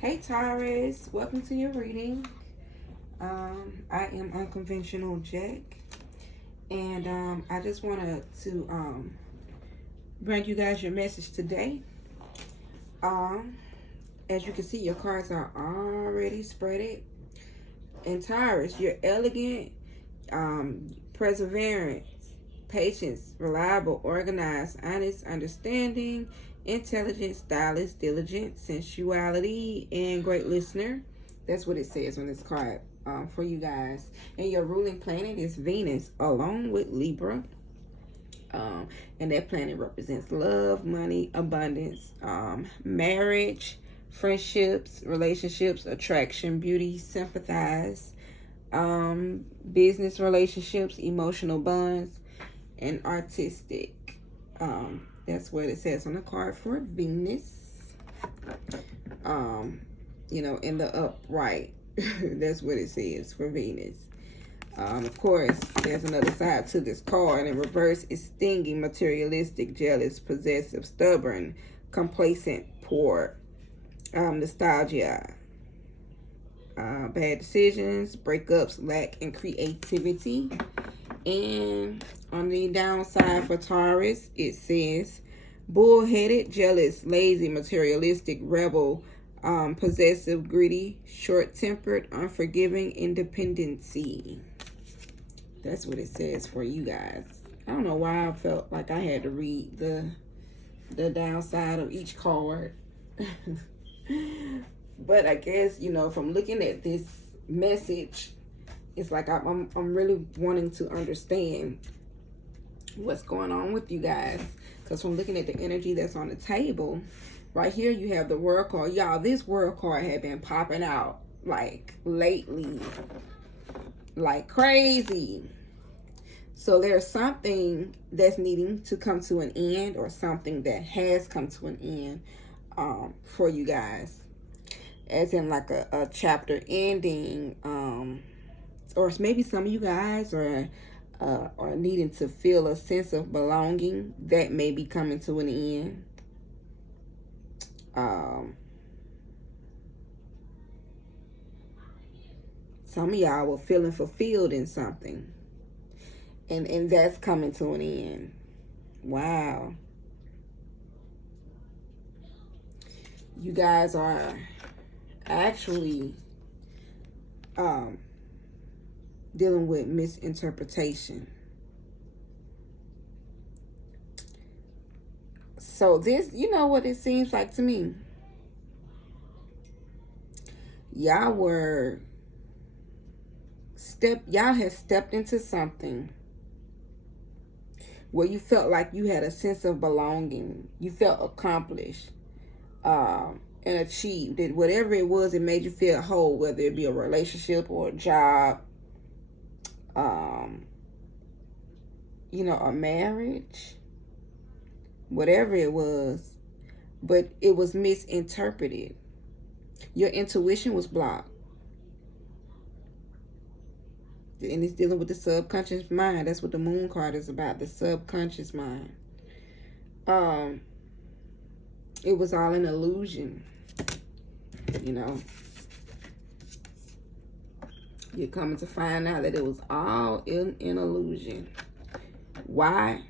Hey Taurus, welcome to your reading. I am Unconventional Jack, and I just wanted to bring you guys your message today. As you can see, your cards are already spreaded. And Taurus, you're elegant, perseverance, patience, reliable, organized, honest, understanding, intelligent, stylish, diligent, sensuality, and great listener. That's what it says on this card for you guys. And your ruling planet is Venus, along with Libra. And that planet represents love, money, abundance, marriage, friendships, relationships, attraction, beauty, sympathize, business relationships, emotional bonds, and artistic. That's what it says on the card for Venus. In the upright. That's what it says for Venus. Of course, there's another side to this card. In reverse, it's stinging, materialistic, jealous, possessive, stubborn, complacent, poor, nostalgia, bad decisions, breakups, lack in creativity. And on the downside for Taurus, it says bullheaded, jealous, lazy, materialistic, rebel, possessive, greedy, short-tempered, unforgiving, independency. That's what it says for you guys. I don't know why I felt like I had to read the downside of each card. But I guess, from looking at this message, it's like I'm really wanting to understand what's going on with you guys. Because from looking at the energy that's on the table, right here you have the World card. Y'all, this World card had been popping out like lately, like crazy. So there's something that's needing to come to an end, or something that has come to an end for you guys, as in like a chapter ending, or maybe some of you guys are needing to feel a sense of belonging that may be coming to an end. Some of y'all were feeling fulfilled in something, and that's coming to an end. Wow. You guys are actually dealing with misinterpretation. So this, you know what it seems like to me? Y'all have stepped into something where you felt like you had a sense of belonging. You felt accomplished and achieved it. Whatever it was, it made you feel whole, whether it be a relationship or a job, a marriage, whatever it was, but it was misinterpreted. Your intuition was blocked. And it's dealing with the subconscious mind. That's what the moon card is about, the subconscious mind. It was all an illusion, You're coming to find out that it was all an illusion. Why?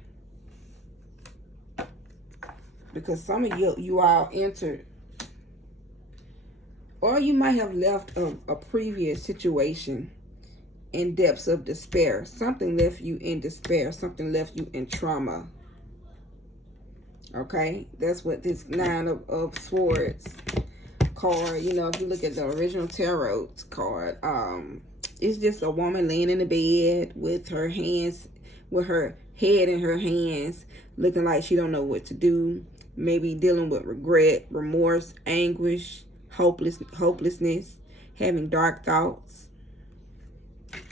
Because some of you all entered, or you might have left a previous situation in depths of despair. Something left you in despair. Something left you in trauma. Okay? That's what this Nine of Swords card, if you look at the original tarot card, it's just a woman laying in the bed with her head in her hands, looking like she don't know what to do. Maybe dealing with regret, remorse, anguish, hopelessness, having dark thoughts.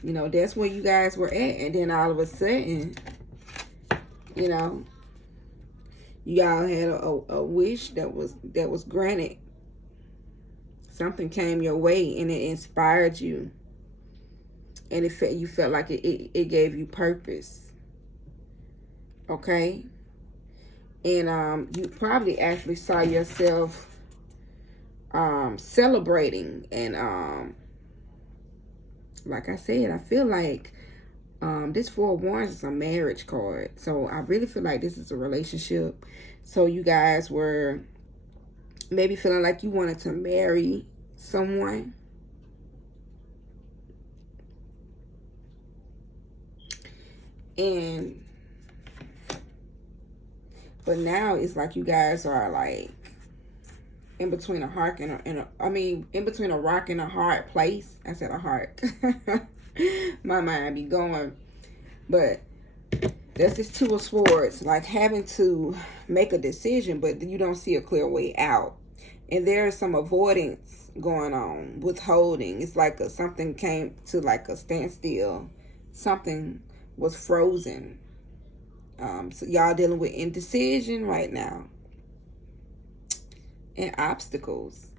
That's where you guys were at. And then all of a sudden, you all had a wish that was granted. Something came your way and it inspired you. And you felt like it gave you purpose. Okay? And you probably actually saw yourself, celebrating. And like I said, I feel like this Four of Wands is a marriage card. So I really feel like this is a relationship. So you guys were maybe feeling like you wanted to marry someone. But now it's like you guys are like in between a heart in between a rock and a hard place. I said a heart. My mind be going. But there's this Two of Swords, like having to make a decision, but you don't see a clear way out. And there's some avoidance going on, withholding. It's like something came to like a standstill. Something was frozen. So y'all dealing with indecision right now. And obstacles.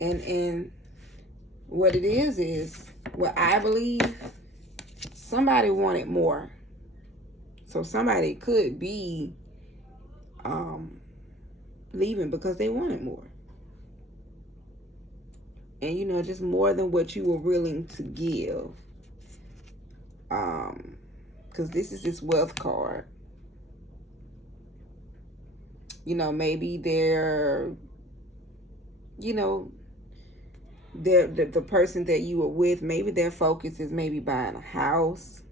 And what it is what I believe, somebody wanted more. So somebody could be leaving because they wanted more. And you know, just more than what you were willing to give. Because this is this wealth card. You know, maybe they're, you know, the person that you were with, maybe their focus is maybe buying a house.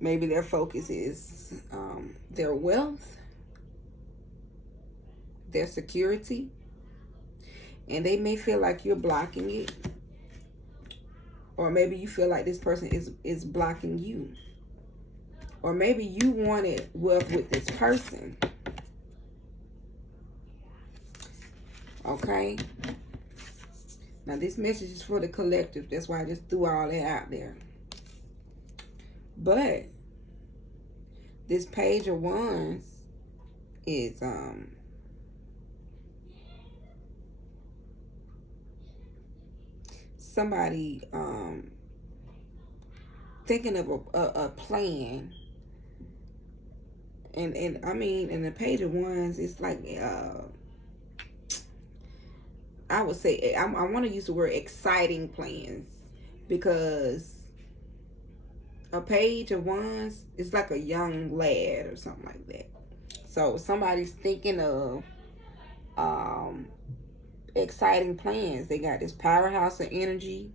Maybe their focus is their wealth, their security. And they may feel like you're blocking it. Or maybe you feel like this person is blocking you. Or maybe you wanted wealth with this person. Okay? Now this message is for the collective. That's why I just threw all that out there. But this Page of Wands is somebody thinking of a plan. And I mean, in the Page of Wands, it's like I would say, I want to use the word exciting plans, because a Page of Wands is like a young lad or something like that. So somebody's thinking of exciting plans. They got this powerhouse of energy,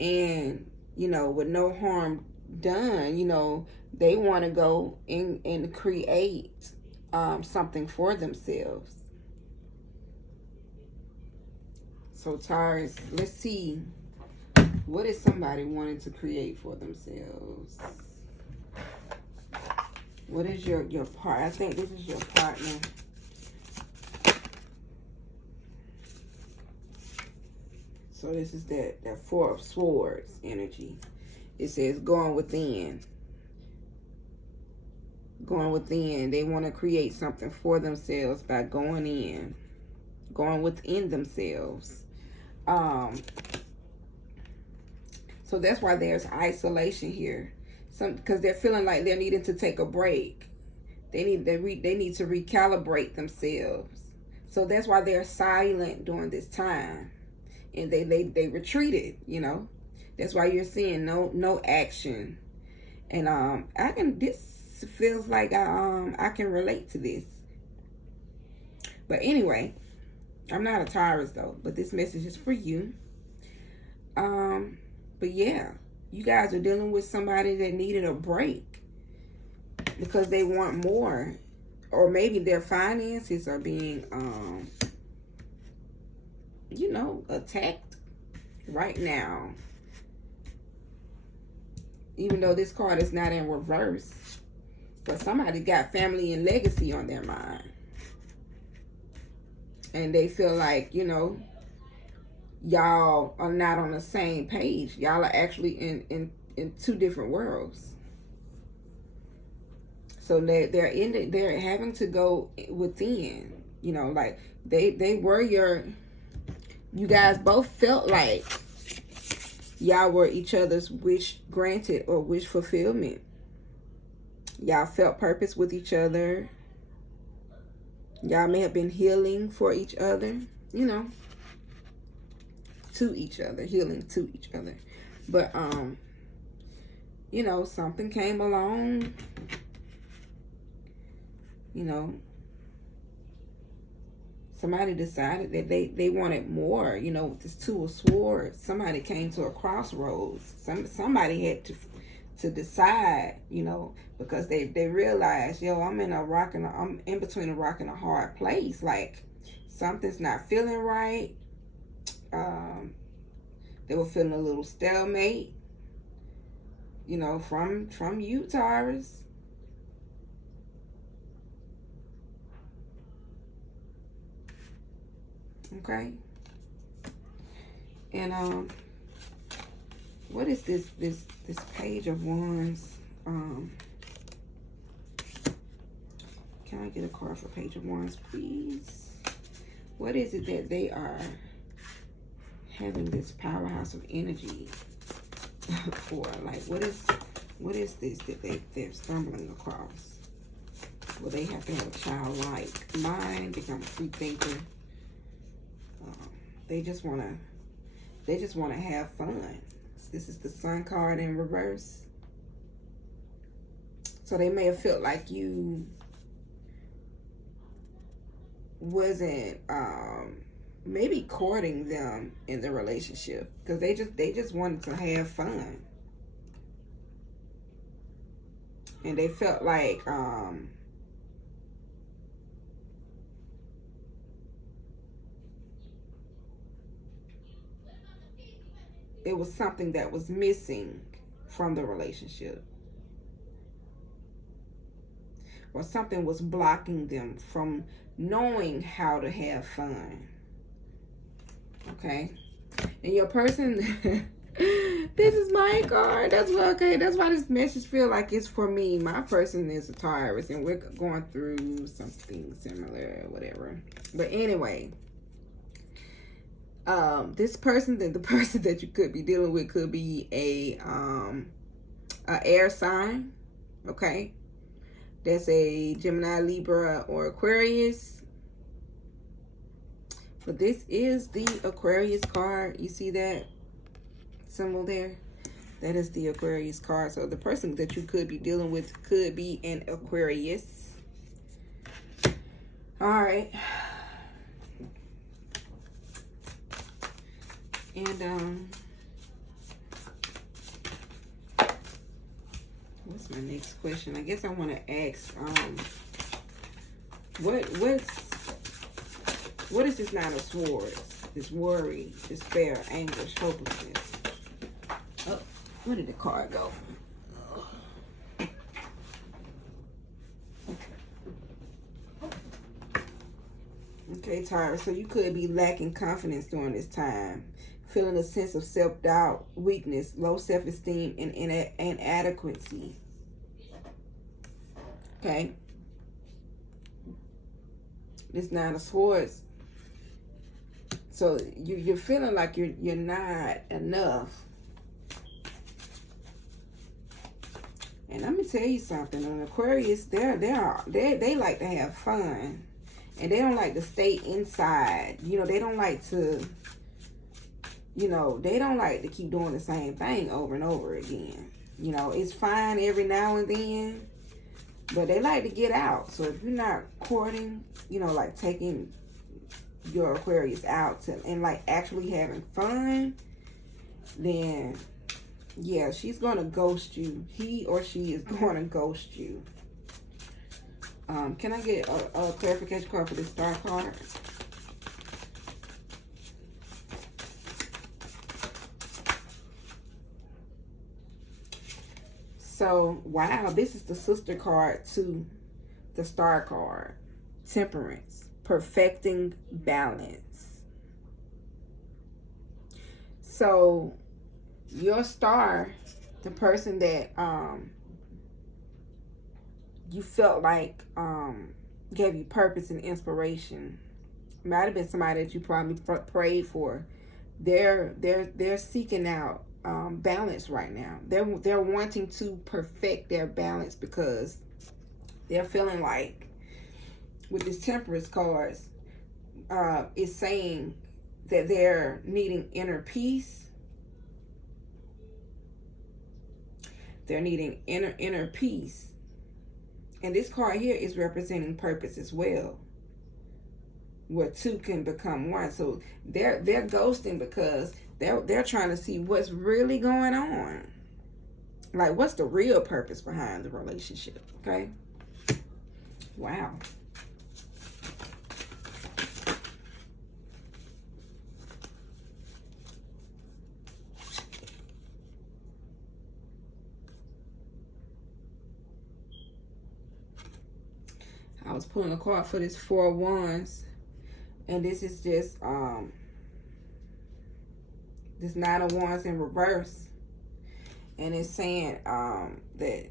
and you know, with no harm done, you know, they want to go and create something for themselves. So Taurus, let's see, what is somebody wanting to create for themselves? What is your part? I think this is your partner. So this is that Four of Swords energy. It says going within. Going within. They want to create something for themselves by going in. Going within themselves. So that's why there's isolation here. Because they're feeling like they're needing to take a break. They need to recalibrate themselves. So that's why they're silent during this time. And they retreated, you know. That's why you're seeing no action. And this feels like I can relate to this. But anyway, I'm not a Taurus though, but this message is for you. But yeah, you guys are dealing with somebody that needed a break because they want more. Or maybe their finances are being you know, attacked right now. Even though this card is not in reverse. But somebody got family and legacy on their mind. And they feel like, you know, y'all are not on the same page. Y'all are actually in two different worlds. So they're having to go within. You know, like they were you guys both felt like y'all were each other's wish granted or wish fulfillment. Y'all felt purpose with each other. Y'all may have been healing for each other, you know, to each other, healing to each other. But, you know, something came along, you know, somebody decided that they wanted more, you know, with this Two of Swords. Somebody came to a crossroads. Somebody had to decide, you know, because they realized, yo, I'm in between a rock and a hard place. Like, something's not feeling right. They were feeling a little stalemate, you know, from you, Taurus. Okay. And what is this Page of Wands? Can I get a card for Page of Wands, please? What is it that they are having this powerhouse of energy for? Like, what is this that they're stumbling across? Well, they have to have a childlike mind, become a free thinker. They just wanna have fun. This is the Sun card in reverse. So they may have felt like you wasn't maybe courting them in the relationship, because they just wanted to have fun. And they felt like it was something that was missing from the relationship, or something was blocking them from knowing how to have fun. Okay, and your person this is my card. That's why, okay, that's why this message feel like it's for me. My person is a Taurus, and we're going through something similar, whatever. But anyway, this person, the person that you could be dealing with, could be a air sign. Okay, that's a Gemini, Libra, or Aquarius. But this is the Aquarius card. You see that symbol there? That is the Aquarius card. So the person that you could be dealing with could be an Aquarius. All right. And what's my next question? I guess I want to ask what is this Nine of Swords? This worry, despair, anguish, hopelessness. Oh, where did the card go? Okay, Taurus, so you could be lacking confidence during this time, feeling a sense of self-doubt, weakness, low self-esteem, and inadequacy. Okay? This Nine of Swords. So you're feeling like you're not enough. And let me tell you something. On Aquarius, they like to have fun. And they don't like to stay inside. You know, they don't like to, you know, they don't like to keep doing the same thing over and over again. You know, it's fine every now and then, but they like to get out. So if you're not courting, you know, like taking your Aquarius out and like actually having fun, then yeah, she's going to ghost you. He or she is going to ghost you. Can I get a clarification card for this Star card? So, wow, this is the sister card to the Star card. Temperance, perfecting balance. So, your star, the person that you felt like gave you purpose and inspiration, might have been somebody that you probably prayed for. They're seeking out balance right now. They're wanting to perfect their balance because they're feeling like with this Temperance cards, is saying that they're needing inner peace. They're needing inner peace. And this card here is representing purpose as well, where two can become one. So they're ghosting because they're trying to see what's really going on. Like, what's the real purpose behind the relationship, okay? Wow. I was pulling a card for this Four of Wands, and this is just this Nine of Wands in reverse, and it's saying that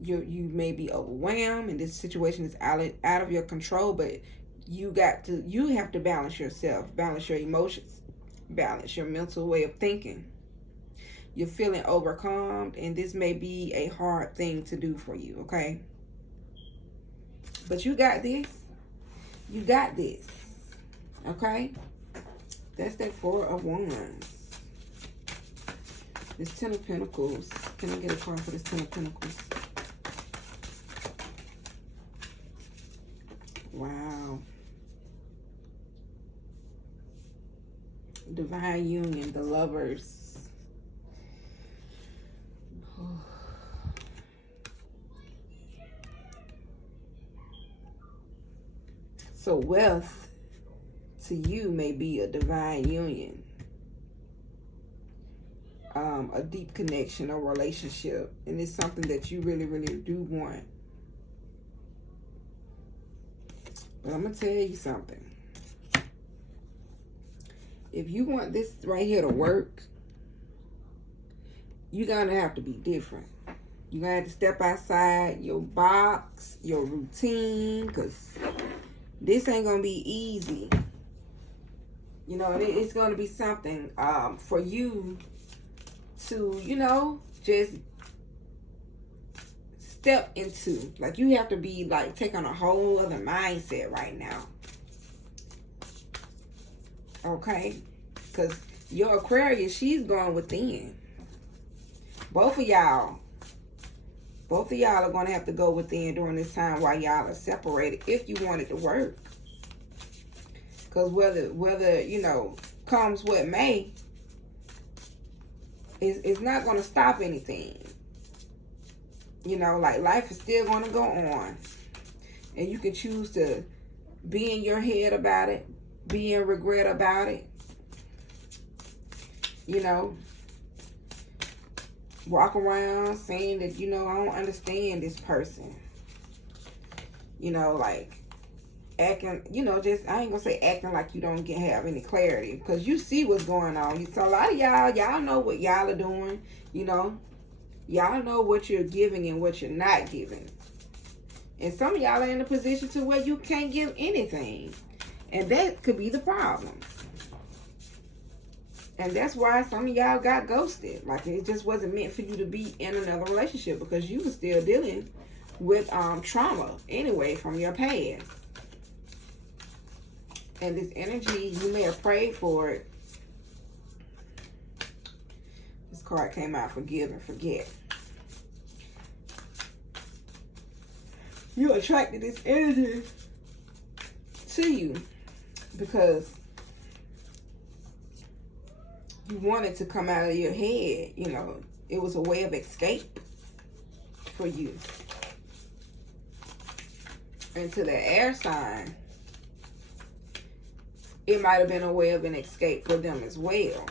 you may be overwhelmed, and this situation is out of your control, but you have to balance yourself, balance your emotions, balance your mental way of thinking. You're feeling overcome, and this may be a hard thing to do for you, okay? But you got this. You got this. Okay? That's that Four of Wands. This Ten of Pentacles. Can I get a card for this Ten of Pentacles? Wow. Divine union, the Lovers. Oh. So wealth to you may be a divine union, a deep connection or relationship, and it's something that you really, really do want. But I'm going to tell you something. If you want this right here to work, you're going to have to be different. You're going to have to step outside your box, your routine, because this ain't going to be easy. You know, it's going to be something for you to, you know, just step into. Like, you have to be, like, take on a whole other mindset right now. Okay? Because your Aquarius, she's going within. Both of y'all are going to have to go within during this time while y'all are separated if you want it to work. Because whether, you know, comes what may, it's not going to stop anything. You know, like, life is still going to go on. And you can choose to be in your head about it, be in regret about it. You know, walk around saying that, you know, I don't understand this person. You know, like, acting, you know, just, I ain't gonna say acting like you don't have any clarity, because you see what's going on. So a lot of y'all know what y'all are doing, you know. Y'all know what you're giving and what you're not giving. And some of y'all are in a position to where you can't give anything. And that could be the problem. And that's why some of y'all got ghosted. Like, it just wasn't meant for you to be in another relationship, because you were still dealing with trauma anyway from your past. And this energy, you may have prayed for it. This card came out, forgive and forget. You attracted this energy to you because you wanted to come out of your head. You know, it was a way of escape for you. And to the air sign, it might have been a way of an escape for them as well.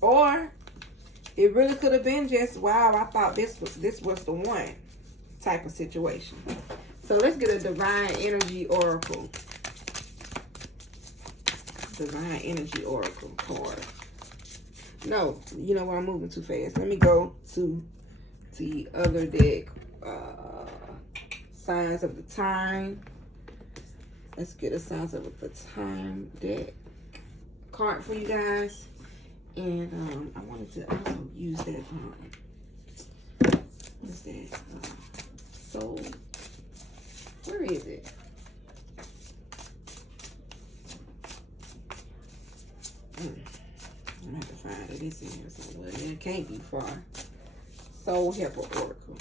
Or it really could have been just, wow, I thought this was the one type of situation. So let's get a divine energy oracle. Divine energy oracle card. No, you know what? I'm moving too fast. Let me go to the other deck. Signs of the time. Let's get a signs of the time deck card for you guys. And I wanted to also use that what's that? Soul. Where is it? it is in here somewhere. It can't be far. Soul Helper Oracle.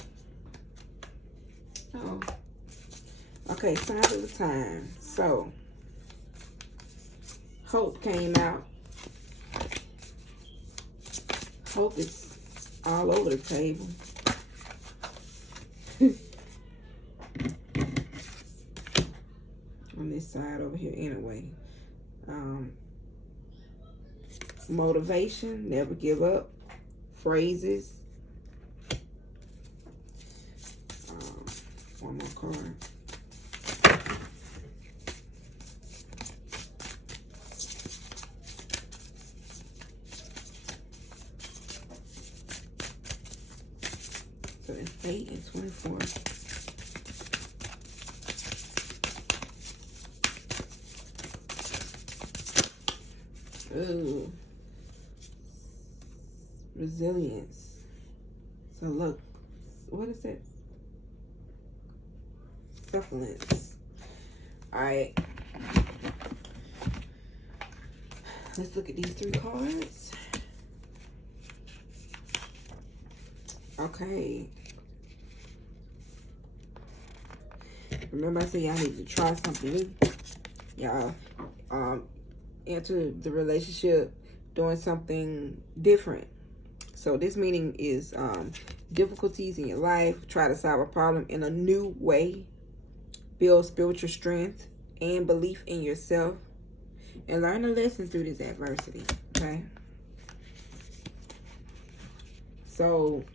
Oh. Okay, signs of the time. So, hope came out. Hope is all over the table. On this side over here anyway. Motivation, never give up. Phrases. One more card. So it's 8 and 24. Ooh. Resilience. So look, what is that? Succulents. Alright. Let's look at these 3 cards. Okay. Remember I said y'all need to try something new. Y'all enter the relationship doing something different. So this meaning is difficulties in your life. Try to solve a problem in a new way. Build spiritual strength and belief in yourself. And learn a lesson through this adversity. Okay? So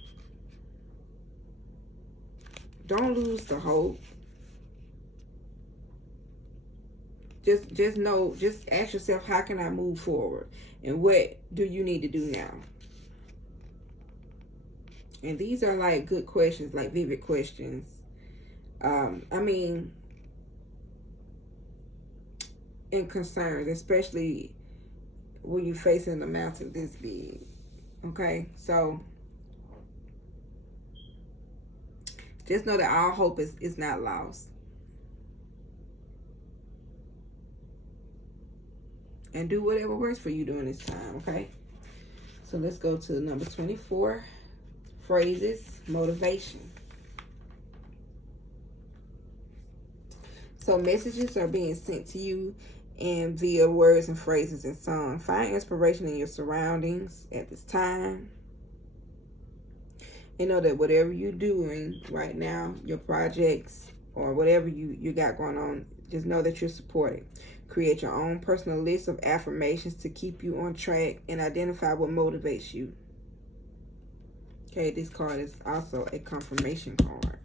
don't lose the hope. Just know, just ask yourself, how can I move forward? And what do you need to do now? And these are like good questions, like vivid questions. I mean, and concerns, especially when you're facing a mountain this big. Okay, so just know that all hope is not lost. And do whatever works for you during this time, okay? So let's go to number 24. Phrases, motivation. So messages are being sent to you and via words and phrases and song. Find inspiration in your surroundings at this time. And know that whatever you're doing right now, your projects or whatever you got going on, just know that you're supported. Create your own personal list of affirmations to keep you on track and identify what motivates you. Okay, this card is also a confirmation card.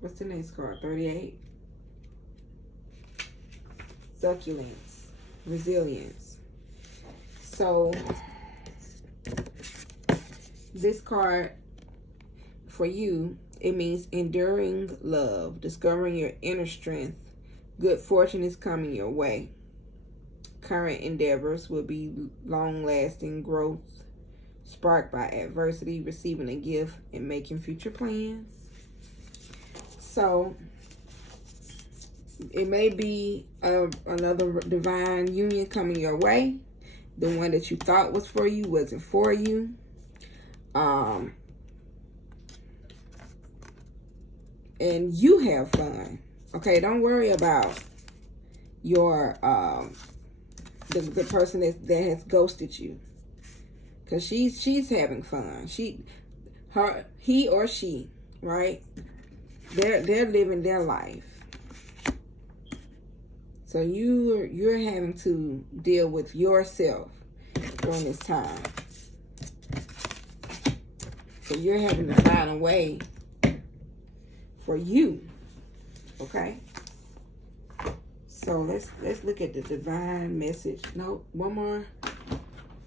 What's the next card? 38. Succulents. Resilience. So this card for you, it means enduring love, discovering your inner strength. Good fortune is coming your way. Current endeavors will be long-lasting growth, sparked by adversity, receiving a gift, and making future plans. So it may be another divine union coming your way. The one that you thought was for you wasn't for you. And you have fun. Okay, don't worry about your the person that has ghosted you, because she's having fun. He or she, right? They're living their life. So you're having to deal with yourself during this time. So you're having to find a way for you. Okay? So let's look at the divine message. No, one more.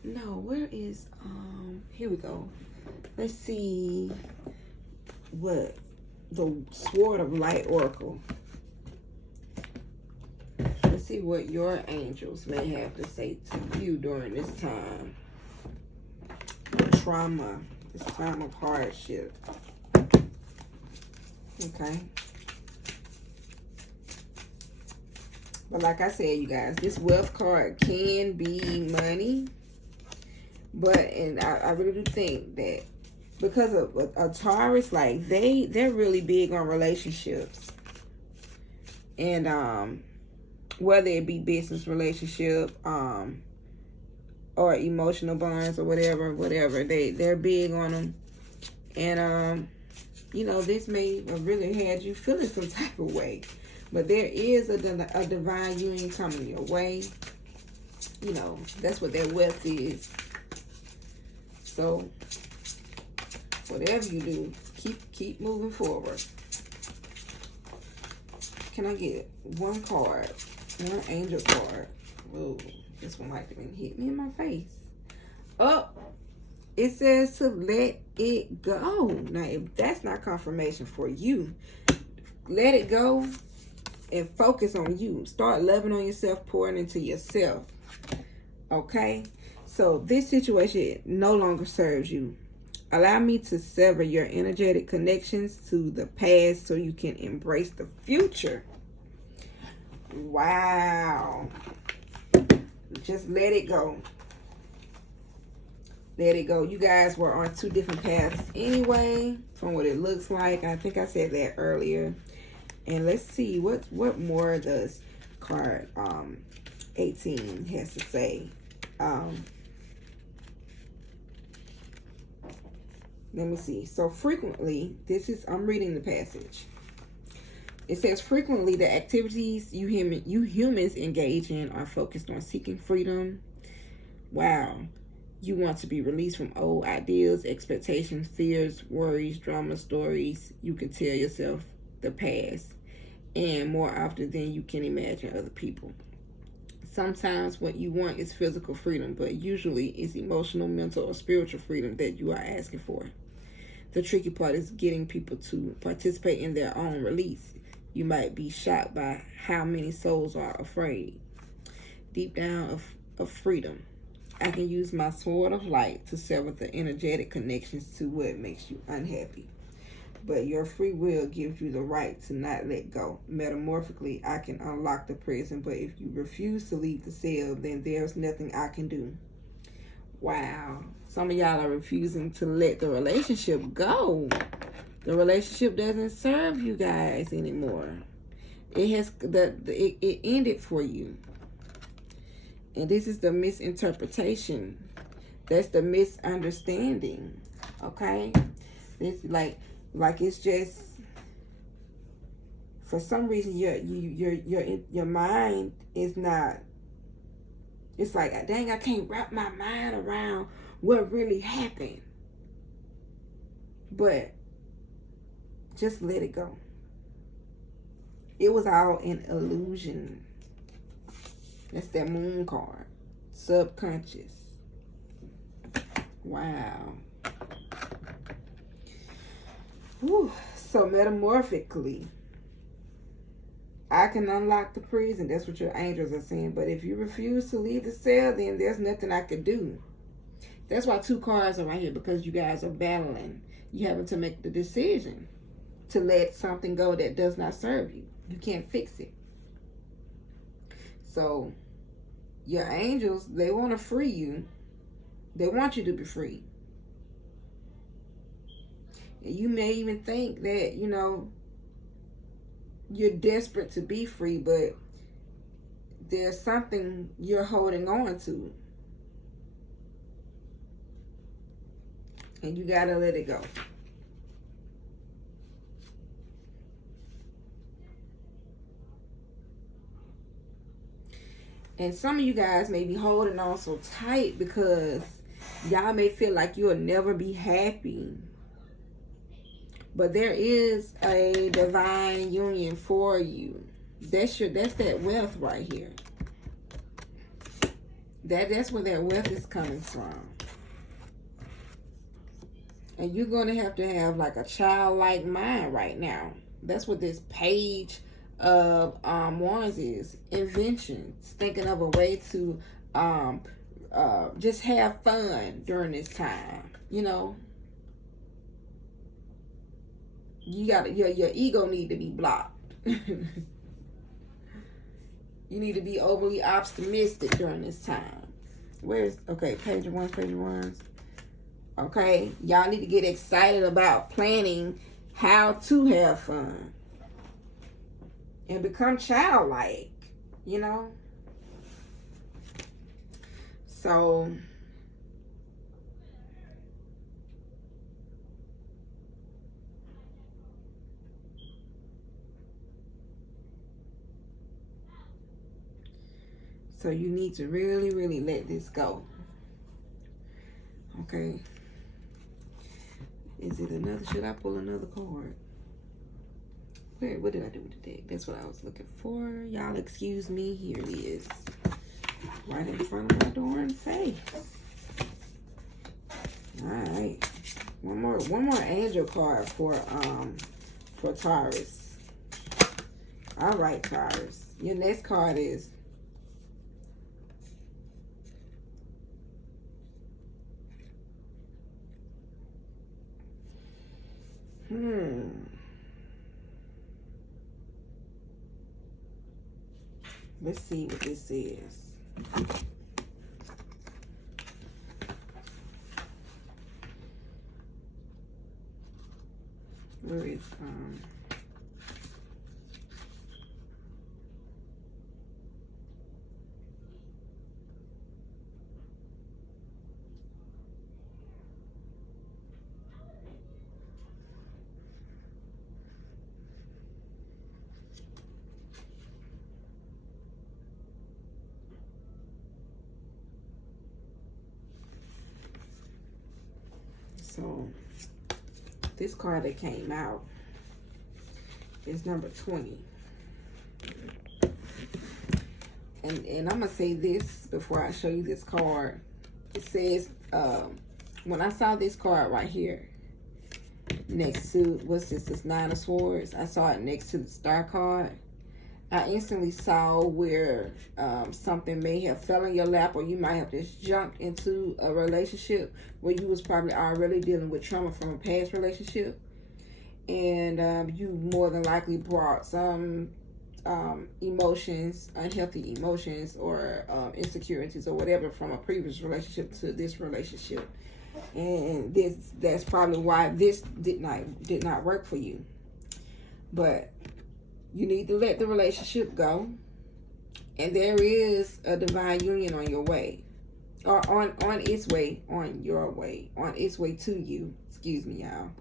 No, where is here we go. Let's see what the Sword of Light Oracle. Let's see what your angels may have to say to you during this time. trauma, this time of hardship. Okay. But like I said, you guys, this wealth card can be money. But, and I really do think that because of a Taurus, like they're really big on relationships. And whether it be business relationship, or emotional bonds or whatever, they're big on them. And you know, this may have really had you feeling some type of way. But there is a divine union coming your way. You know, that's what that wealth is. So, whatever you do, keep moving forward. Can I get one card? One angel card. Whoa, this one might have been hit me in my face. Oh, it says to let it go. Now, if that's not confirmation for you, let it go and focus on you. Start loving on yourself, pouring into yourself. Okay? So this situation no longer serves you. Allow me to sever your energetic connections to the past so you can embrace the future. Wow. Just let it go. Let it go. You guys were on two different paths anyway, from what it looks like. I think I said that earlier. And let's see what more does card 18 has to say. Let me see. So frequently, I'm reading the passage. It says frequently the activities you humans engage in are focused on seeking freedom. Wow. You want to be released from old ideals, expectations, fears, worries, drama, stories. You can tell yourself the past, and more often than you can imagine other people. Sometimes what you want is physical freedom, but usually it's emotional, mental, or spiritual freedom that you are asking for. The tricky part is getting people to participate in their own release. You might be shocked by how many souls are afraid. Deep down of freedom. I can use my sword of light to sever the energetic connections to what makes you unhappy. But your free will gives you the right to not let go. Metamorphically, I can unlock the prison, but if you refuse to leave the cell, then there's nothing I can do. Wow. Some of y'all are refusing to let the relationship go. The relationship doesn't serve you guys anymore. It ended for you. And this is the misinterpretation. That's the misunderstanding. Okay? It's like it's just, for some reason your mind is not. It's like, dang, I can't wrap my mind around what really happened. But just let it go. It was all an illusion. That's that moon card. Subconscious. Wow. Whew. So metamorphically, I can unlock the prison. That's what your angels are saying. But if you refuse to leave the cell, then there's nothing I can do. That's why two cards are right here, because you guys are battling. You having to make the decision to let something go that does not serve you. You can't fix it. So your angels, they want to free you. They want you to be free. And you may even think that, you know, you're desperate to be free, but there's something you're holding on to. And you got to let it go. And some of you guys may be holding on so tight because y'all may feel like you'll never be happy. But there is a divine union for you. That's that wealth right here. That's where that wealth is coming from. And you're going to have like a childlike mind right now. That's what this page of wands is. Inventions. Thinking of a way to just have fun during this time. You know, you got your ego need to be blocked. You need to be overly optimistic during this time. Where's, okay, page ones. Okay, y'all need to get excited about planning how to have fun and become childlike, you know. So you need to really, really let this go. Okay. Is it another? Should I pull another card? Where? What did I do with the deck? That's what I was looking for. Y'all excuse me. Here it is. Right in front of my darn face. Alright. One more angel card for Taurus. Alright, Taurus. Your next card is let's see what this is. Where is so this card that came out is number 20. And I'm gonna say this before I show you this card. It says, when I saw this card right here next to, what's this? This Nine of Swords. I saw it next to the Star card. I instantly saw where something may have fell in your lap, or you might have just jumped into a relationship where you was probably already dealing with trauma from a past relationship. And you more than likely brought some emotions, unhealthy emotions, or insecurities or whatever from a previous relationship to this relationship. And that's probably why this did not work for you. But you need to let the relationship go. And there is a divine union on your way. Or on its way, on your way. On its way to you. Excuse me, y'all.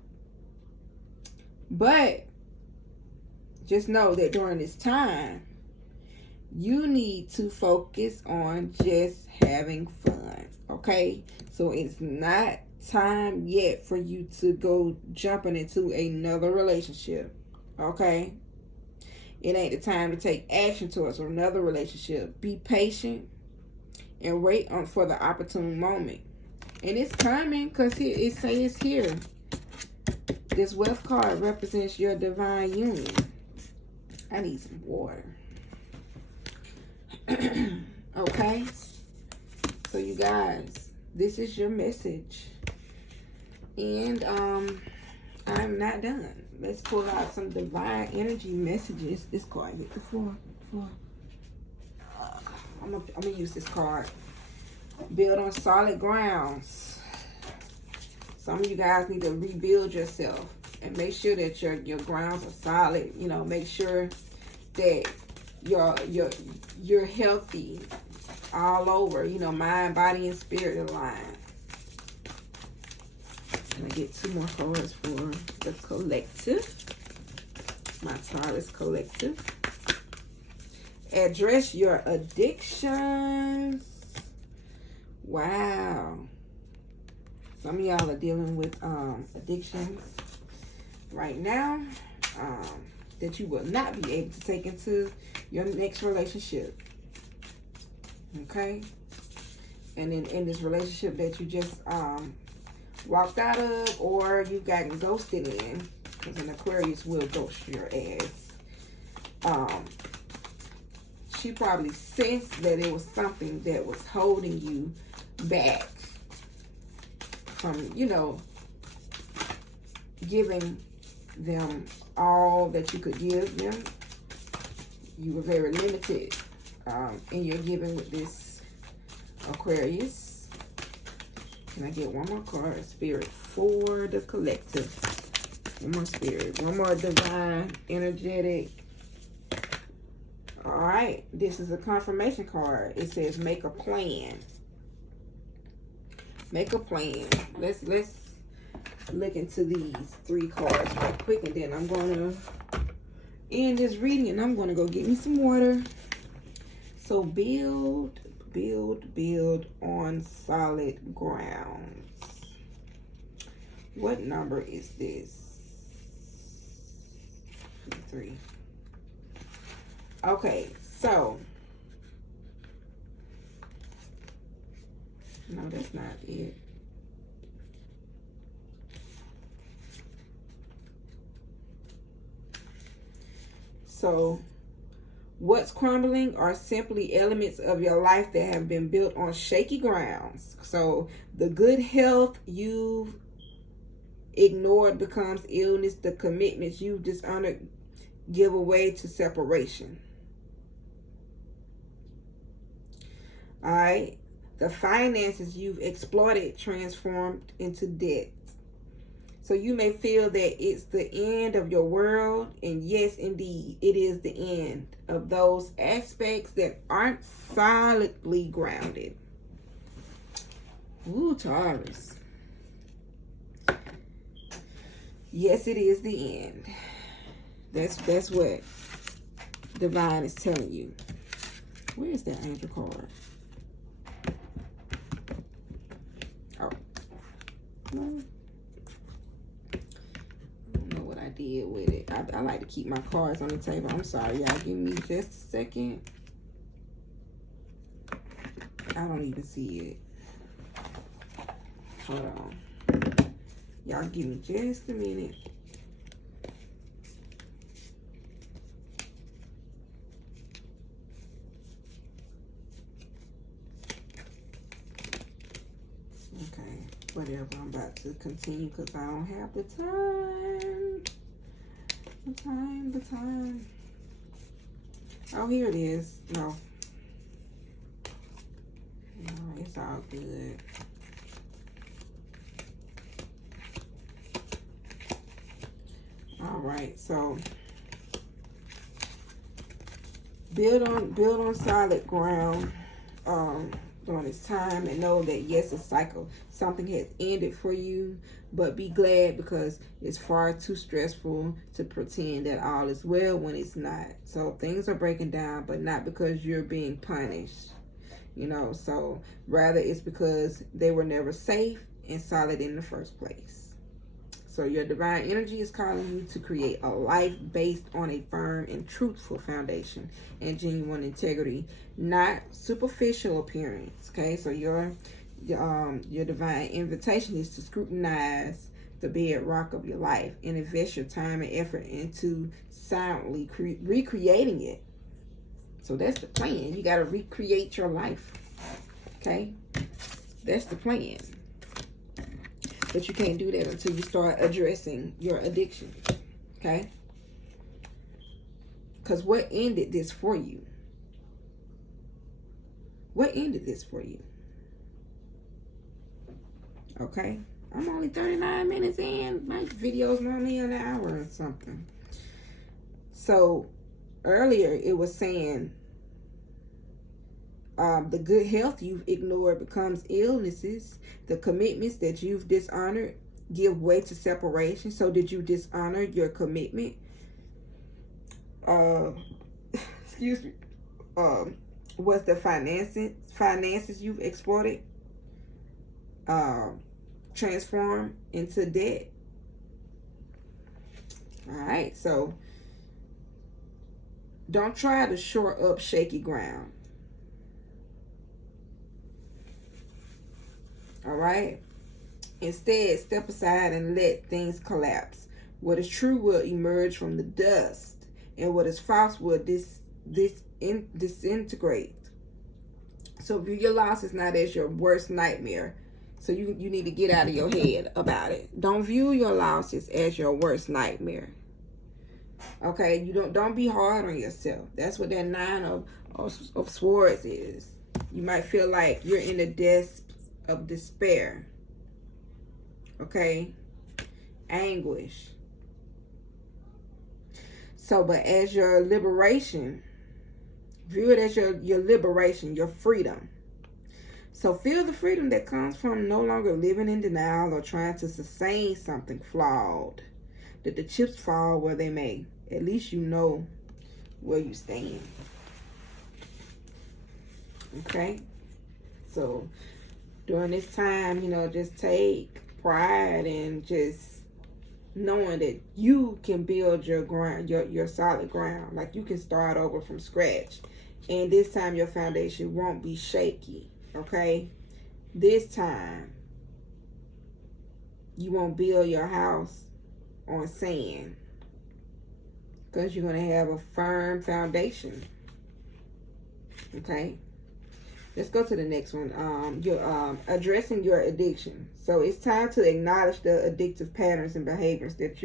But just know that during this time, you need to focus on just having fun. Okay? So it's not time yet for you to go jumping into another relationship. Okay? It ain't the time to take action towards another relationship. Be patient and wait for the opportune moment. And it's coming, because it says here, this wealth card represents your divine union. I need some water. Okay? So you guys, this is your message. And I'm not done. Let's pull out some divine energy messages. This card hit the floor. I'm gonna use this card. Build on solid grounds. Some of you guys need to rebuild yourself and make sure that your grounds are solid. You know, make sure that you're healthy all over. You know, mind, body, and spirit aligned. I'm gonna get 2 more cards for the collective. My Taurus collective. Address your addictions. Wow. Some of y'all are dealing with addictions right now that you will not be able to take into your next relationship. Okay? And in this relationship that you just walked out of, or you've gotten ghosted in, because an Aquarius will ghost your ass. She probably sensed that it was something that was holding you back from, you know, giving them all that you could give them. You were very limited in your giving with this Aquarius. Can I get one more card? Spirit for the collective. One more spirit. One more divine, energetic. All right. This is a confirmation card. It says make a plan. Make a plan. Let's look into these 3 cards real quick, and then I'm going to end this reading, and I'm going to go get me some water. So build on solid grounds. What number is this? 3. Okay, so no, that's not it. So what's crumbling are simply elements of your life that have been built on shaky grounds. So the good health you've ignored becomes illness. The commitments you've dishonored give away to separation. All right. The finances you've exploited transformed into debt. So you may feel that it's the end of your world. And yes, indeed, it is the end of those aspects that aren't solidly grounded. Ooh, Taurus. Yes, it is the end. That's what Divine is telling you. Where is that angel card? Oh. No. Did with it. I like to keep my cards on the table. I'm sorry, y'all. Give me just a second. I don't even see it. Hold on. Y'all give me just a minute. Okay, whatever. I'm about to continue because I don't have the time. The time. Oh, here it is. No, it's all good. All right, so build on solid ground during this time, and know that yes, a cycle, something has ended for you, but be glad because it's far too stressful to pretend that all is well when it's not. So things are breaking down, but not because you're being punished, you know. So rather it's because they were never safe and solid in the first place. So your divine energy is calling you to create a life based on a firm and truthful foundation and genuine integrity, not superficial appearance. Okay, so your divine invitation is to scrutinize the bedrock of your life and invest your time and effort into soundly recreating it. So that's the plan. You got to recreate your life. Okay, that's the plan. But you can't do that until you start addressing your addiction. Okay? Because what ended this for you? What ended this for you? Okay? I'm only 39 minutes in. My video's normally an hour or something. So, earlier it was saying the good health you've ignored becomes illnesses. The commitments that you've dishonored give way to separation. So did you dishonor your commitment? Excuse me. Was the finances you've exploited transformed into debt? All right. So don't try to shore up shaky ground. All right. Instead, step aside and let things collapse. What is true will emerge from the dust, and what is false will disintegrate. So view your losses not as your worst nightmare. So you need to get out of your head about it. Don't view your losses as your worst nightmare. Okay, you don't be hard on yourself. That's what that Nine of Swords is. You might feel like you're in the depths of despair. Okay, anguish. So, but as your liberation, view it as your liberation, your freedom. So feel the freedom that comes from no longer living in denial or trying to sustain something flawed. That the chips fall where they may. At least you know where you stand. Okay? So during this time, just take pride in just knowing that you can build your ground, your solid ground. Like you can start over from scratch. And this time your foundation won't be shaky. Okay? This time you won't build your house on sand. Because you're going to have a firm foundation. Okay? Let's go to the next one. You're addressing your addiction. So it's time to acknowledge the addictive patterns and behaviors that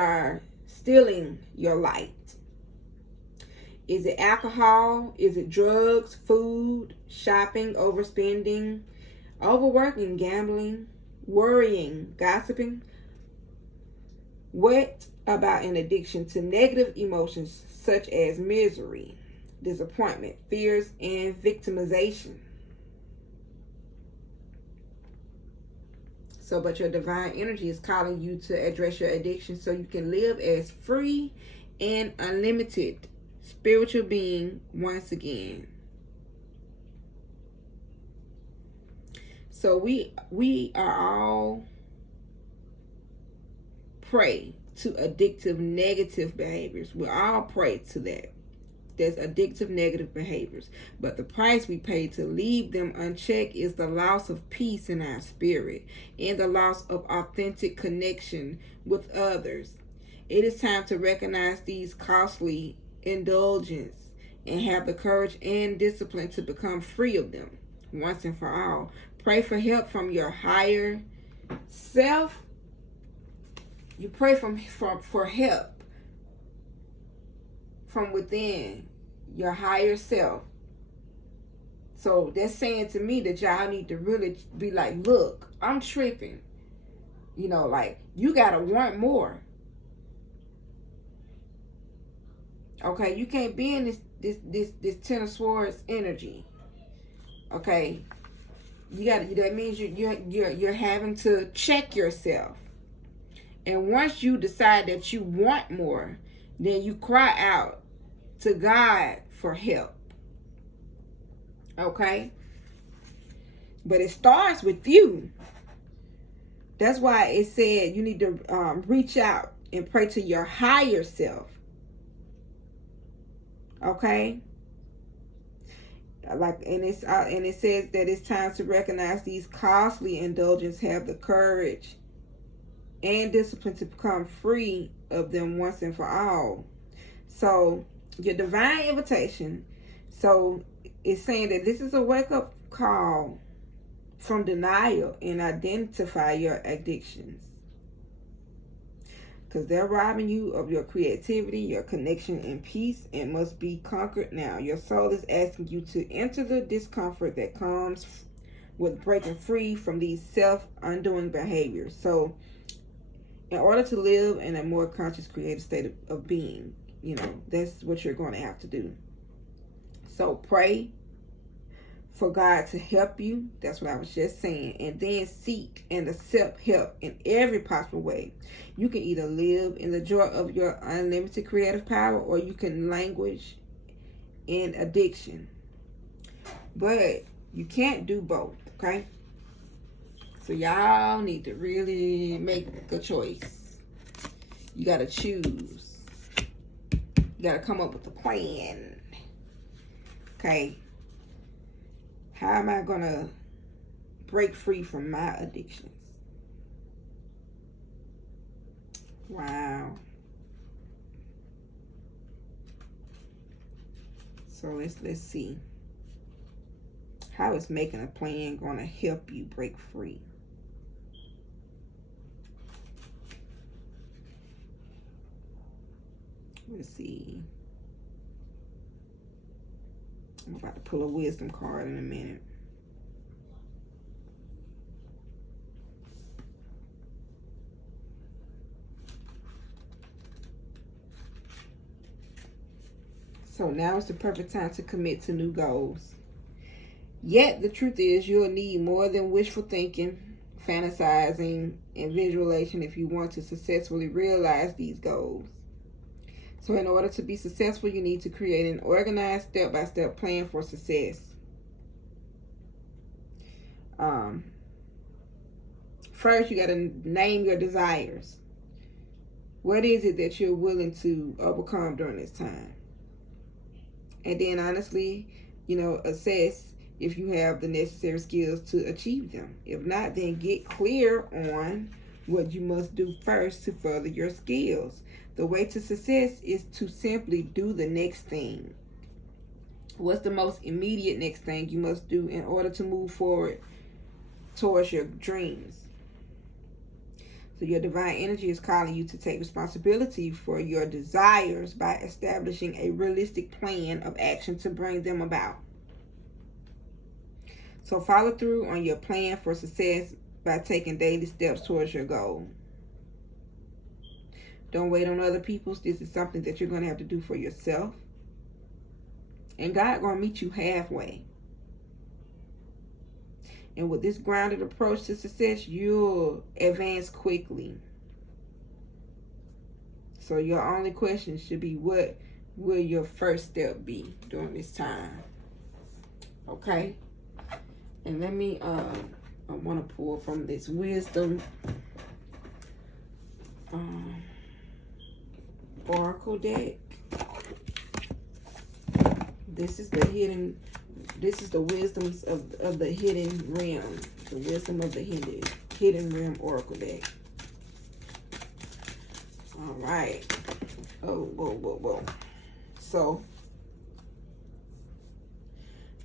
are stealing your light. Is it alcohol? Is it drugs, food, shopping, overspending, overworking, gambling, worrying, gossiping? What about an addiction to negative emotions such as misery, disappointment, fears, and victimization? So, but your divine energy is calling you to address your addiction so you can live as free and unlimited spiritual being once again. So we are all prey to addictive negative behaviors. We all prey to that. There's addictive negative behaviors. But the price we pay to leave them unchecked is the loss of peace in our spirit and the loss of authentic connection with others. It is time to recognize these costly indulgences and have the courage and discipline to become free of them once and for all. Pray for help from your higher self. You pray for help from within your higher self. So that's saying to me that y'all need to really be like, look, I'm tripping. Like you gotta want more. Okay, you can't be in this Ten of Swords energy. Okay, that means you're having to check yourself. And once you decide that you want more, then you cry out to God for help. Okay? But it starts with you. That's why it said you need to reach out and pray to your higher self. Okay? And it says that it's time to recognize these costly indulgences, have the courage and discipline to become free of them once and for all. So your divine invitation, so it's saying that this is a wake-up call from denial and identify your addictions, because they're robbing you of your creativity, your connection, and peace, and must be conquered now. Your soul is asking you to enter the discomfort that comes with breaking free from these self-undoing behaviors. So in order to live in a more conscious, creative state of being, that's what you're going to have to do. So pray for God to help you. That's what I was just saying. And then seek and accept help in every possible way. You can either live in the joy of your unlimited creative power, or you can languish in addiction. But you can't do both, okay? So y'all need to really make a choice. You got to choose. You got to come up with a plan. Okay? How am I going to break free from my addictions? Wow. So let's see. How is making a plan going to help you break free? Let's see. I'm about to pull a wisdom card in a minute. So now is the perfect time to commit to new goals. Yet the truth is you'll need more than wishful thinking, fantasizing, and visualization if you want to successfully realize these goals. So in order to be successful, you need to create an organized step-by-step plan for success. First, you got to name your desires. What is it that you're willing to overcome during this time? And then honestly, assess if you have the necessary skills to achieve them. If not, then get clear on what you must do first to further your skills. The way to success is to simply do the next thing. What's the most immediate next thing you must do in order to move forward towards your dreams? So your divine energy is calling you to take responsibility for your desires by establishing a realistic plan of action to bring them about. So follow through on your plan for success by taking daily steps towards your goal. Don't wait on other people. This is something that you're going to have to do for yourself. And God going to meet you halfway. And with this grounded approach to success, you'll advance quickly. So your only question should be, what will your first step be during this time? Okay? And let me, I want to pull from this wisdom oracle deck. This is the wisdoms of the hidden realm. The wisdom of the hidden realm oracle deck. All right. Oh, whoa. So,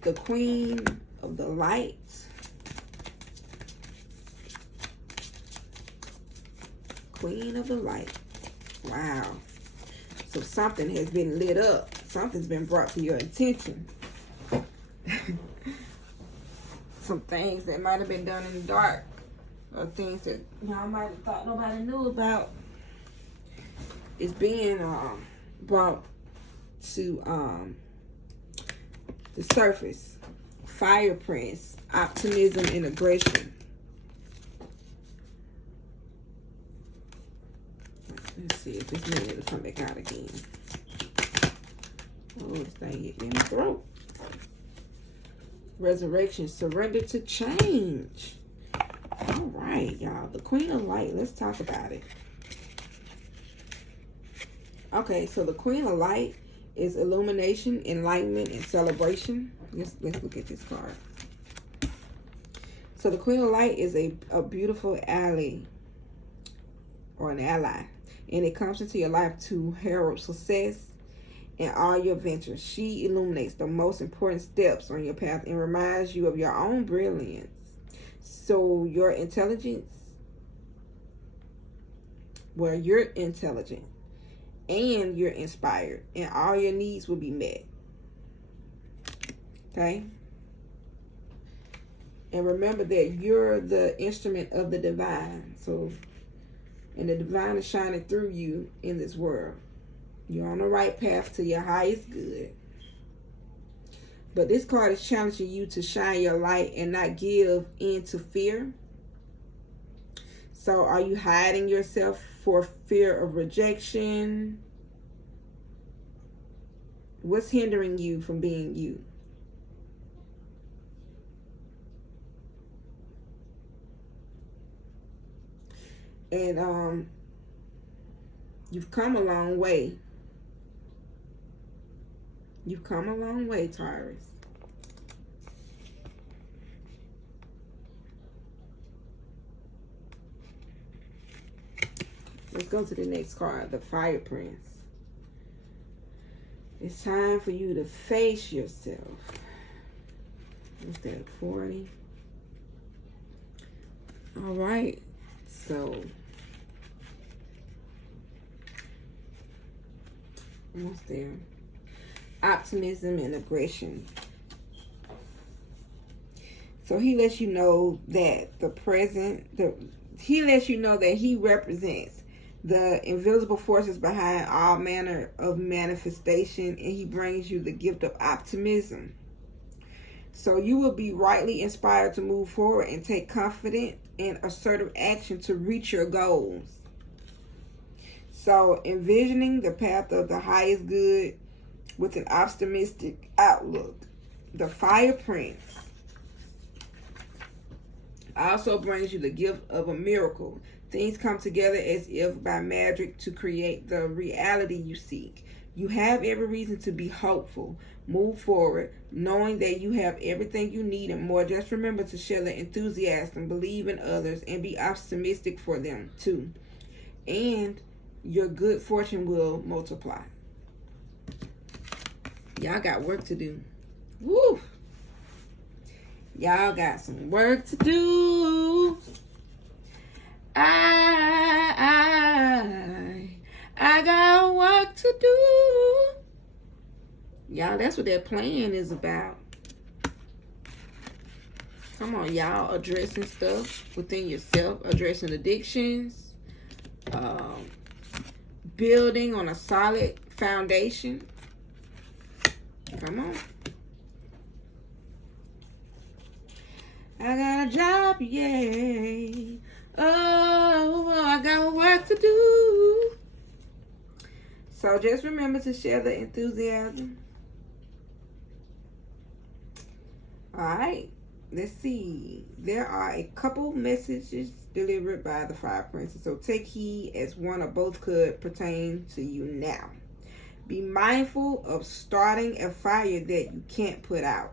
the Queen of the Light. Queen of the Light. Wow. So something has been lit up. Something's been brought to your attention. Some things that might have been done in the dark, or things that y'all might have thought nobody knew about, is being brought to the surface. Fire prince, optimism, and aggression. Let's see if this minute will come back out again. Oh, this thing hit me in the throat. Resurrection, surrender to change. All right, y'all. The Queen of Light. Let's talk about it. Okay, so the Queen of Light is illumination, enlightenment, and celebration. Let's look at this card. So the Queen of Light is a beautiful ally, or an ally, and it comes into your life to herald success in all your ventures. She illuminates the most important steps on your path and reminds you of your own brilliance. So your intelligence, well, you're intelligent and you're inspired, and all your needs will be met. Okay? And remember that you're the instrument of the divine. So, and the divine is shining through you in this world. You're on the right path to your highest good. But this card is challenging you to shine your light and not give in to fear. So are you hiding yourself for fear of rejection? What's hindering you from being you? And you've come a long way. You've come a long way, Taurus. Let's go to the next card, the Fire Prince. It's time for you to face yourself. What's that, 40? All right. So, what's there? Optimism and aggression. So he lets you know that he lets you know that he represents the invisible forces behind all manner of manifestation, and he brings you the gift of optimism. So you will be rightly inspired to move forward and take confident and assertive action to reach your goals. So envisioning the path of the highest good with an optimistic outlook. The Fire Prince also brings you the gift of a miracle. Things come together as if by magic to create the reality you seek. You have every reason to be hopeful. Move forward, knowing that you have everything you need and more. Just remember to share the enthusiasm, believe in others, and be optimistic for them too. And your good fortune will multiply. Y'all got work to do. Woo! Y'all got some work to do. I got work to do. Y'all, that's what that plan is about. Come on, y'all. Addressing stuff within yourself. Addressing addictions. Building on a solid foundation. Come on. I got a job, yay. Oh, I got work to do. So just remember to share the enthusiasm. Alright, let's see. There are a couple messages delivered by the Fire Princess. So take heed, as one or both could pertain to you now. Be mindful of starting a fire that you can't put out.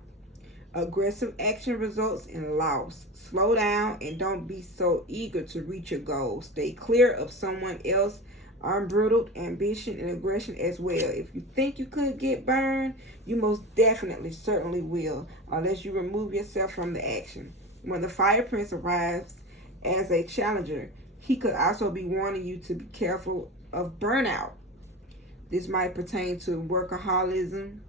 Aggressive action results in loss. Slow down and don't be so eager to reach your goals. Stay clear of someone else unbridled ambition and aggression as well. If you think you could get burned, you most definitely certainly will, unless you remove yourself from the action. When the Fire Prince arrives as a challenger, he could also be warning you to be careful of burnout. This might pertain to workaholism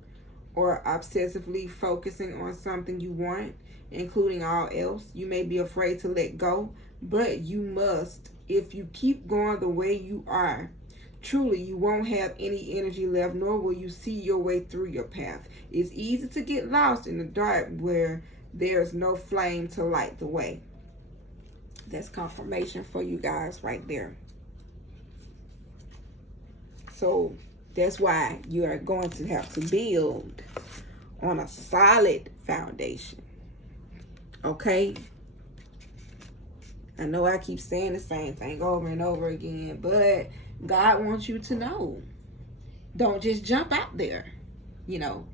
or obsessively focusing on something you want, including all else. You may be afraid to let go, but you must. If you keep going the way you are, truly you won't have any energy left, nor will you see your way through your path. It's easy to get lost in the dark where there's no flame to light the way. That's confirmation for you guys right there. So that's why you are going to have to build on a solid foundation. Okay? I know I keep saying the same thing over and over again, but God wants you to know. Don't just jump out there. You know,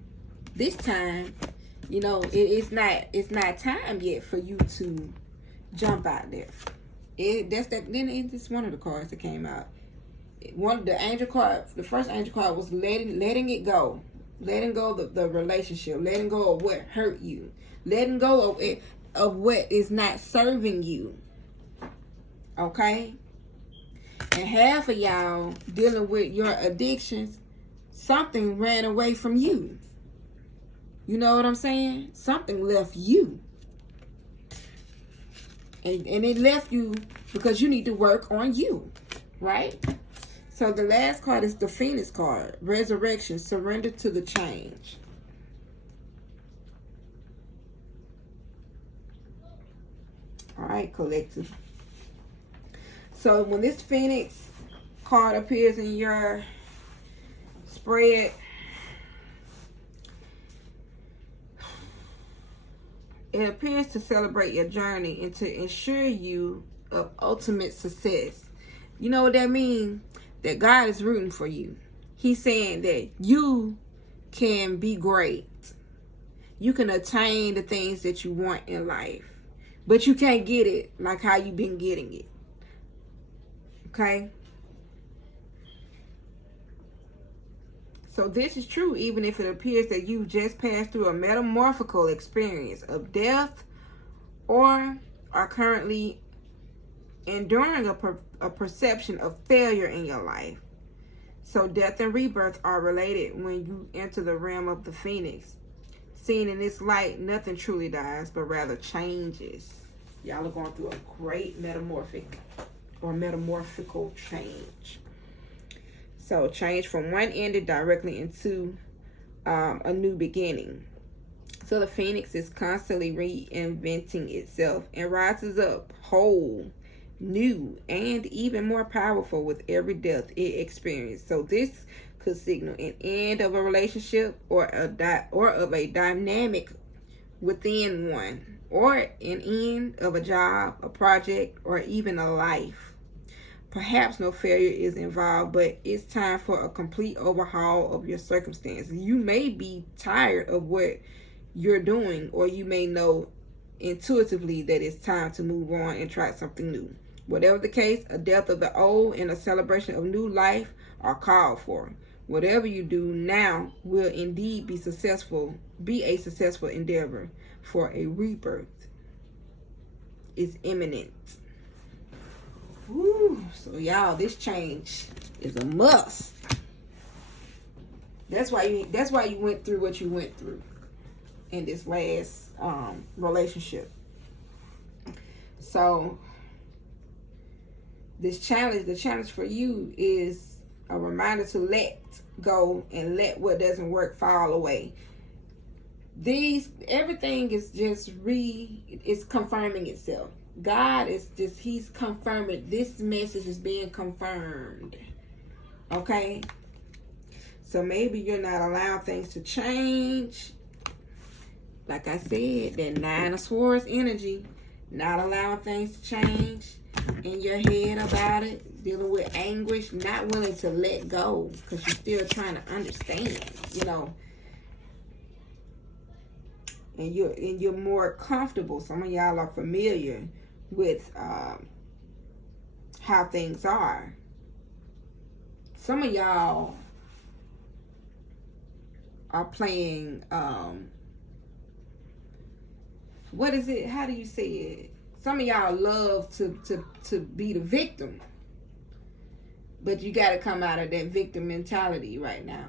this time, you know, it's not time yet for you to jump out there. Then it's one of the cards that came out. One of the angel card, the first angel card was letting it go. Letting go of the relationship. Letting go of what hurt you. Letting go of what is not serving you. Okay? And half of y'all dealing with your addictions, something ran away from you. You know what I'm saying? Something left you. And it left you because you need to work on you. Right? So the last card is the Phoenix card. Resurrection. Surrender to the change. Alright, collective. So when this Phoenix card appears in your spread, it appears to celebrate your journey and to ensure you of ultimate success. You know what that means? That God is rooting for you. He's saying that you can be great. You can attain the things that you want in life. But you can't get it like how you've been getting it. Okay? So this is true even if it appears that you've just passed through a metamorphical experience of death or are currently enduring a perception of failure in your life. So death and rebirth are related when you enter the realm of the phoenix. Seen in this light, nothing truly dies, but rather changes. Y'all are going through a great metamorphical change. So change from one ended directly into a new beginning. So the phoenix is constantly reinventing itself and rises up whole, new, and even more powerful with every death it experiences. So this could signal an end of a relationship or of a dynamic within one, or an end of a job, a project, or even a life. Perhaps no failure is involved, but it's time for a complete overhaul of your circumstances. You may be tired of what you're doing, or you may know intuitively that it's time to move on and try something new. Whatever the case, a death of the old and a celebration of new life are called for. Whatever you do now will indeed be a successful endeavor, for a rebirth is imminent. Woo. So y'all, this change is a must. That's why you went through what you went through in this last relationship. So the challenge for you is a reminder to let go and let what doesn't work fall away. Everything is just it's confirming itself. God he's confirming. This message is being confirmed. Okay? So maybe you're not allowing things to change. Like I said, that 9 of Swords energy, not allowing things to change in your head about it, dealing with anguish, not willing to let go because you're still trying to understand, and you're more comfortable. Some of y'all are familiar with how things are. Some of y'all are playing what is it? How do you say it? Some of y'all love to be the victim, but you got to come out of that victim mentality right now.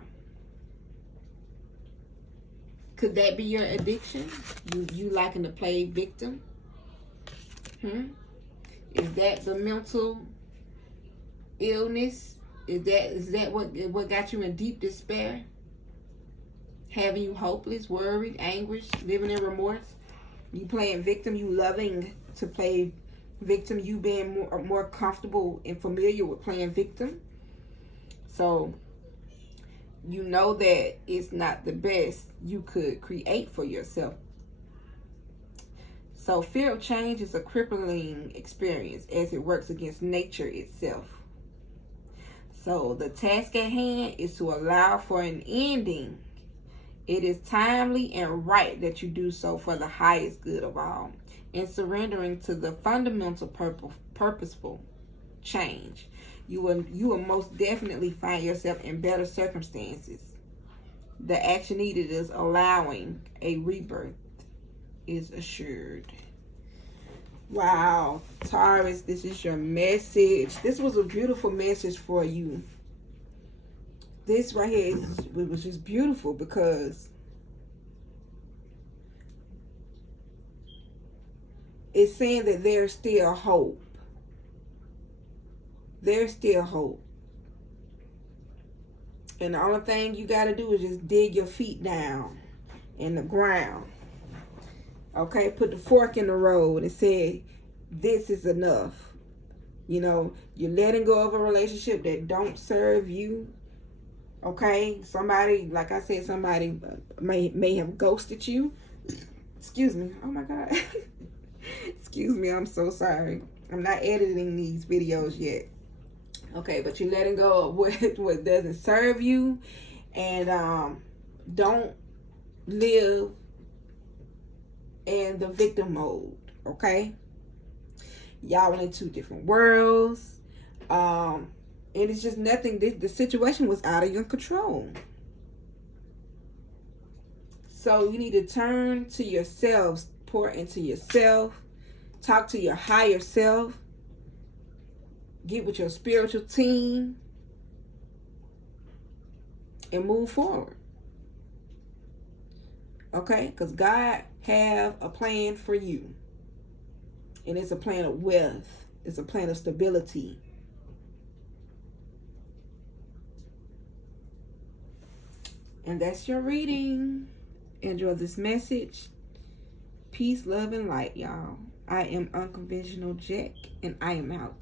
Could that be your addiction? You liking to play victim? Is that the mental illness? Is that what got you in deep despair? Having you hopeless, worried, anguished, living in remorse? You playing victim, you loving to play victim, you being more comfortable and familiar with playing victim. So you know that it's not the best you could create for yourself. So fear of change is a crippling experience as it works against nature itself. So the task at hand is to allow for an ending. It is timely and right that you do so for the highest good of all, in surrendering to the fundamental purposeful change. You will most definitely find yourself in better circumstances. The action needed is allowing a rebirth is assured. Wow, Taurus, this is your message. This was a beautiful message for you. This right here was just beautiful because it's saying that there's still hope. There's still hope. And the only thing you got to do is just dig your feet down in the ground. Okay, put the fork in the road and say, this is enough. You're letting go of a relationship that don't serve you. Okay, somebody, like I said, somebody may have ghosted you. Excuse me. Oh my God. Excuse me. I'm so sorry. I'm not editing these videos yet. Okay, but you're letting go of what doesn't serve you, and don't live in the victim mode. Okay, y'all in two different worlds. And it's just nothing. The situation was out of your control. So you need to turn to yourselves, pour into yourself, talk to your higher self, get with your spiritual team, and move forward. Okay? Because God have a plan for you. And it's a plan of wealth. It's a plan of stability. And that's your reading. Enjoy this message. Peace, love, and light, y'all. I am Unconventional Jack, and I am out.